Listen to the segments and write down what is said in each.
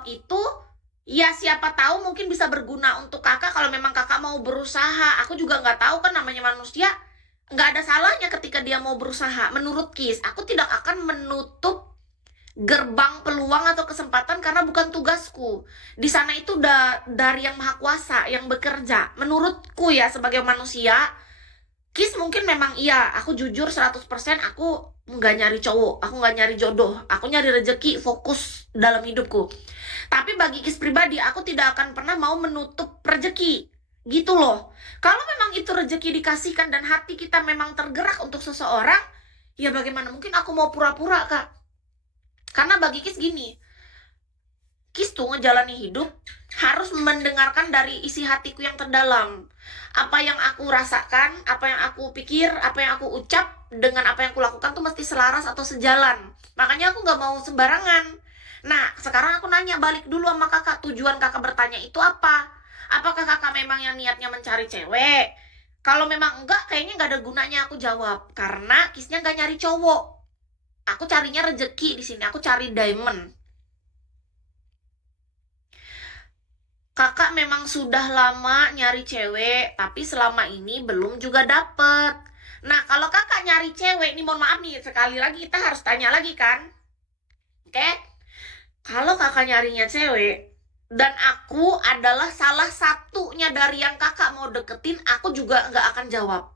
jawab itu, ya siapa tahu mungkin bisa berguna untuk kakak kalau memang kakak mau berusaha. Aku juga nggak tahu kan, namanya manusia, nggak ada salahnya ketika dia mau berusaha. Menurut Kis, aku tidak akan menutup gerbang peluang atau kesempatan karena bukan tugasku. Di sana itu udah dari yang maha kuasa yang bekerja. Menurutku ya, sebagai manusia, Kis mungkin memang iya, aku jujur 100% aku nggak nyari cowok, aku nggak nyari jodoh, aku nyari rezeki, fokus dalam hidupku. Tapi bagi Kis pribadi, aku tidak akan pernah mau menutup rezeki. Gitu loh. Kalau memang itu rezeki dikasihkan dan hati kita memang tergerak untuk seseorang, ya bagaimana mungkin aku mau pura-pura, Kak? Karena bagi Kis gini, Kis tuh ngejalani hidup harus mendengarkan dari isi hatiku yang terdalam. Apa yang aku rasakan, apa yang aku pikir, apa yang aku ucap, dengan apa yang aku lakukan tuh mesti selaras atau sejalan. Makanya aku nggak mau sembarangan. Nah, sekarang aku nanya balik dulu sama kakak, tujuan kakak bertanya itu apa? Apakah kakak memang yang niatnya mencari cewek? Kalau memang enggak, kayaknya nggak ada gunanya aku jawab. Karena Kisnya nggak nyari cowok. Aku carinya rezeki di sini, aku cari diamond. Kakak memang sudah lama nyari cewek, tapi selama ini belum juga dapet. Nah, kalau kakak nyari cewek, nih mohon maaf nih, sekali lagi kita harus tanya lagi kan? Oke? Kalau kakak nyarinya cewek, dan aku adalah salah satunya dari yang kakak mau deketin, aku juga nggak akan jawab.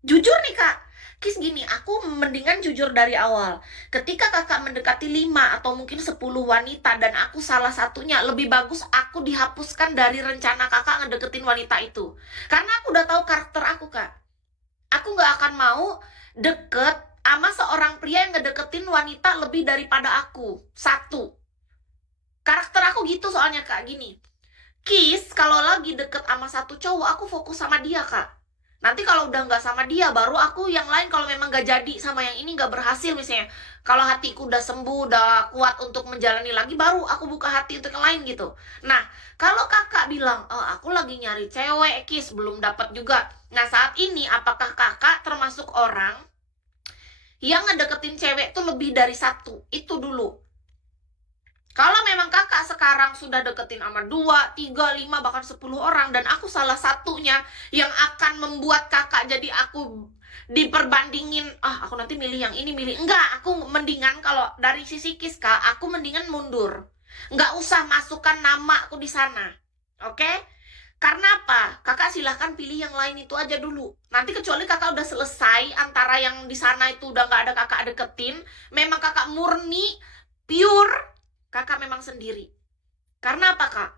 Jujur nih kak, Kis gini, aku mendingan jujur dari awal. Ketika kakak mendekati 5 atau mungkin 10 wanita dan aku salah satunya, lebih bagus aku dihapuskan dari rencana kakak ngedeketin wanita itu. Karena aku udah tahu karakter aku kak. Aku gak akan mau deket sama seorang pria yang ngedeketin wanita lebih daripada aku. Satu. Karakter aku gitu soalnya kak, gini. Kis, kalau lagi deket sama satu cowok, aku fokus sama dia kak. Nanti kalau udah nggak sama dia, baru aku yang lain. Kalau memang nggak jadi sama yang ini, nggak berhasil misalnya, kalau hatiku udah sembuh, udah kuat untuk menjalani lagi, baru aku buka hati untuk yang lain gitu. Nah, kalau kakak bilang, oh aku lagi nyari cewek, Kis, belum dapat juga. Nah, saat ini apakah kakak termasuk orang yang ngedeketin cewek tuh lebih dari satu? Itu dulu. Kalau memang kakak sekarang sudah deketin sama 2, 3, 5, bahkan 10 orang, dan aku salah satunya yang akan membuat kakak jadi aku diperbandingin, aku nanti milih yang ini, milih. Enggak, aku mendingan kalau dari sisi Kis, Kak, aku mendingan mundur. Enggak usah masukkan nama aku di sana. Oke? Karena apa? Kakak silahkan pilih yang lain itu aja dulu. Nanti kecuali kakak udah selesai, antara yang di sana itu udah nggak ada kakak deketin, memang kakak murni, pure, kakak memang sendiri. Karena apa kak?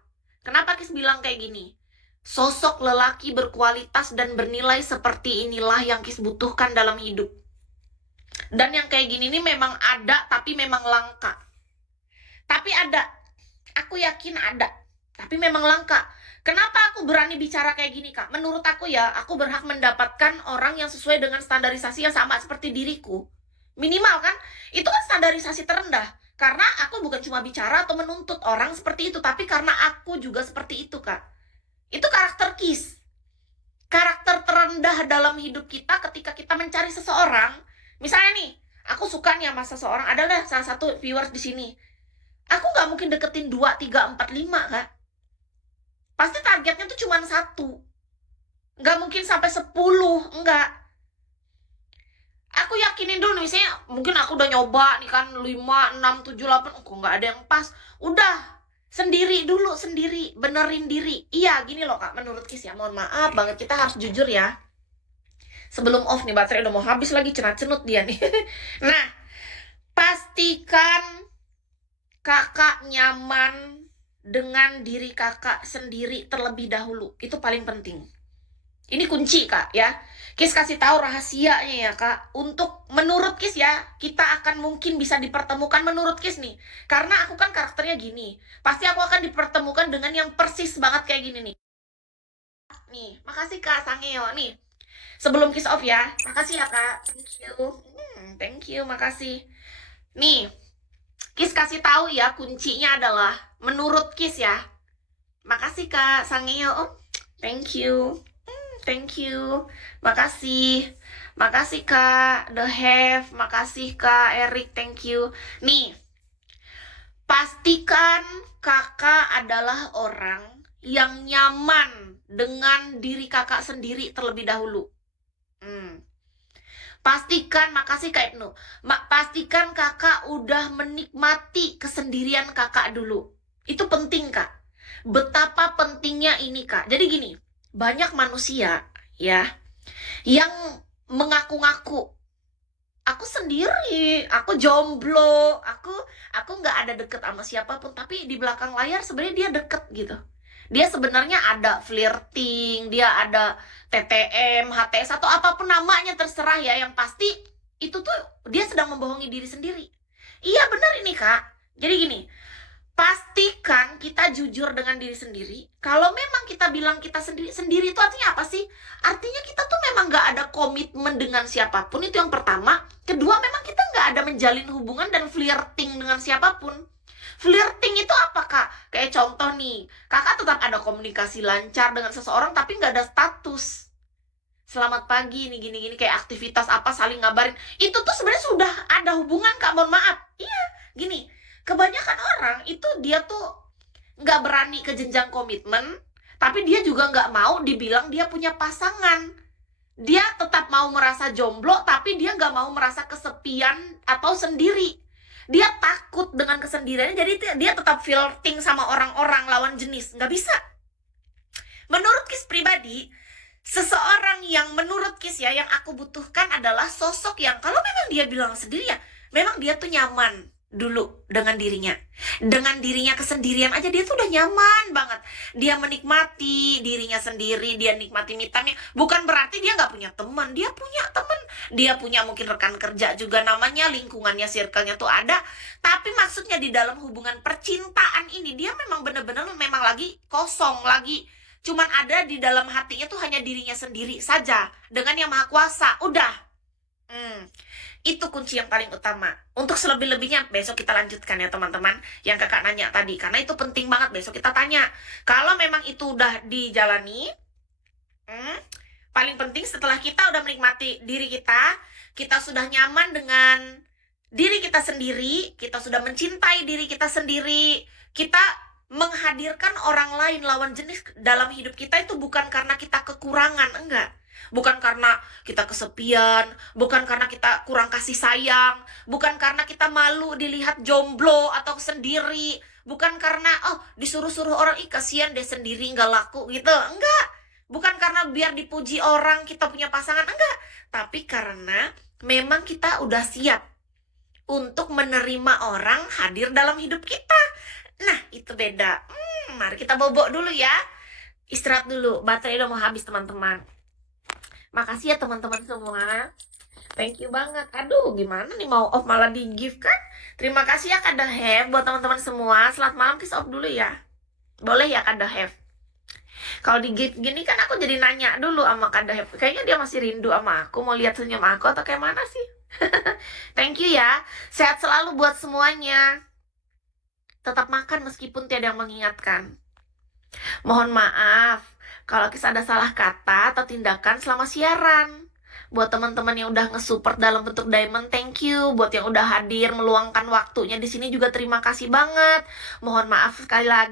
Kenapa Kis bilang kayak gini? Sosok lelaki berkualitas dan bernilai seperti inilah yang Kis butuhkan dalam hidup. Dan yang kayak gini nih memang ada, tapi memang langka. Tapi ada. Aku yakin ada. Tapi memang langka. Kenapa aku berani bicara kayak gini kak? Menurut aku ya, aku berhak mendapatkan orang yang sesuai dengan standarisasi yang sama seperti diriku. Minimal kan? Itu kan standarisasi terendah. Karena aku bukan cuma bicara atau menuntut orang seperti itu, tapi karena aku juga seperti itu, Kak. Itu karakter Kis. Karakter terendah dalam hidup kita ketika kita mencari seseorang. Misalnya nih, aku suka nih sama seseorang, adalah salah satu viewers di sini. Aku nggak mungkin deketin 2, 3, 4, 5, Kak. Pasti targetnya tuh cuma 1. Nggak mungkin sampai 10, enggak. Aku yakinin dulu, misalnya mungkin aku udah nyoba nih kan 5, 6, 7, 8, kok nggak ada yang pas. Udah, sendiri dulu, sendiri, benerin diri. Iya, gini loh kak, menurut Kis ya, mohon maaf banget, kita harus jujur ya. Sebelum off nih, baterai udah mau habis lagi, cenat-cenut dia nih. Nah, pastikan kakak nyaman dengan diri kakak sendiri terlebih dahulu. Itu paling penting. Ini kunci kak ya. Kis kasih tahu rahasianya ya kak. Untuk menurut Kis ya, kita akan mungkin bisa dipertemukan menurut Kis nih. Karena aku kan karakternya gini. Pasti aku akan dipertemukan dengan yang persis banget kayak gini nih. Nih, makasih kak Sangeo nih. Sebelum Kis off ya. Makasih ya kak. Thank you. Thank you, makasih. Nih, Kis kasih tahu ya, kuncinya adalah menurut Kis ya. Makasih kak Sangeo. Thank you. Thank you. Makasih. Makasih Kak The Have. Makasih Kak Erik. Thank you. Nih. Pastikan kakak adalah orang yang nyaman dengan diri kakak sendiri terlebih dahulu. Pastikan, makasih Kak Ibnu. Pastikan kakak udah menikmati kesendirian kakak dulu. Itu penting, Kak. Betapa pentingnya ini, Kak. Jadi gini, banyak manusia ya yang mengaku-ngaku, aku sendiri, aku jomblo, aku nggak ada deket sama siapapun, tapi di belakang layar sebenarnya dia deket gitu. Dia sebenarnya ada flirting, dia ada TTM, HTS atau apapun namanya terserah ya, yang pasti itu tuh dia sedang membohongi diri sendiri. Iya benar ini Kak. Jadi gini, pastikan kita jujur dengan diri sendiri. Kalau memang kita bilang kita sendiri itu artinya apa sih? Artinya kita tuh memang nggak ada komitmen dengan siapapun, itu yang pertama. Kedua, memang kita nggak ada menjalin hubungan dan flirting dengan siapapun. Flirting itu apa Kak? Kayak contoh nih, kakak tetap ada komunikasi lancar dengan seseorang tapi nggak ada status. Selamat pagi nih gini-gini, kayak aktivitas apa saling ngabarin. Itu tuh sebenarnya sudah ada hubungan Kak, mohon maaf. Iya, gini. Kebanyakan orang itu dia tuh nggak berani ke jenjang komitmen, tapi dia juga nggak mau dibilang dia punya pasangan. Dia tetap mau merasa jomblo, tapi dia nggak mau merasa kesepian atau sendiri. Dia takut dengan kesendiriannya, jadi dia tetap flirting sama orang-orang lawan jenis. Nggak bisa. Menurut Kis pribadi, seseorang yang menurut Kis ya, yang aku butuhkan adalah sosok yang kalau memang dia bilang sendiri ya, memang dia tuh nyaman dulu dengan dirinya. Dengan dirinya kesendirian aja dia tuh udah nyaman banget. Dia menikmati dirinya sendiri, dia nikmati me time-nya. Bukan berarti dia nggak punya teman, dia punya teman. Dia punya mungkin rekan kerja juga, namanya lingkungannya, circle-nya tuh ada. Tapi maksudnya di dalam hubungan percintaan ini dia memang bener-bener memang lagi kosong, lagi cuman ada di dalam hatinya tuh hanya dirinya sendiri saja dengan yang maha kuasa. Udah. Itu kunci yang paling utama. Untuk selebih-lebihnya besok kita lanjutkan ya teman-teman, yang kakak nanya tadi, karena itu penting banget. Besok kita tanya. Kalau memang itu udah dijalani, paling penting setelah kita udah menikmati diri kita sudah nyaman dengan diri kita sendiri, kita sudah mencintai diri kita sendiri, kita menghadirkan orang lain lawan jenis dalam hidup kita itu bukan karena kita kekurangan, enggak. Bukan karena kita kesepian, bukan karena kita kurang kasih sayang, bukan karena kita malu dilihat jomblo atau sendiri, bukan karena disuruh-suruh orang, ih kasihan deh sendiri nggak laku gitu, enggak. Bukan karena biar dipuji orang kita punya pasangan, enggak. Tapi karena memang kita udah siap untuk menerima orang hadir dalam hidup kita. Nah itu beda. Mari kita bobok dulu ya. Istirahat dulu, baterai udah mau habis teman-teman. Makasih ya teman-teman semua. Thank you banget. Aduh, gimana nih mau off malah di gift kan? Terima kasih ya Kak Dahef buat teman-teman semua. Selamat malam, Kis off dulu ya. Boleh ya Kak Dahef? Kalau di gift gini kan aku jadi nanya dulu sama Kak Dahef. Kayaknya dia masih rindu sama aku, mau lihat senyum aku atau kayak mana sih? Thank you ya. Sehat selalu buat semuanya. Tetap makan meskipun tiada yang mengingatkan. Mohon maaf kalau Kis ada salah kata atau tindakan selama siaran. Buat teman-teman yang udah nge-support dalam bentuk diamond, thank you. Buat yang udah hadir meluangkan waktunya di sini juga terima kasih banget. Mohon maaf sekali lagi.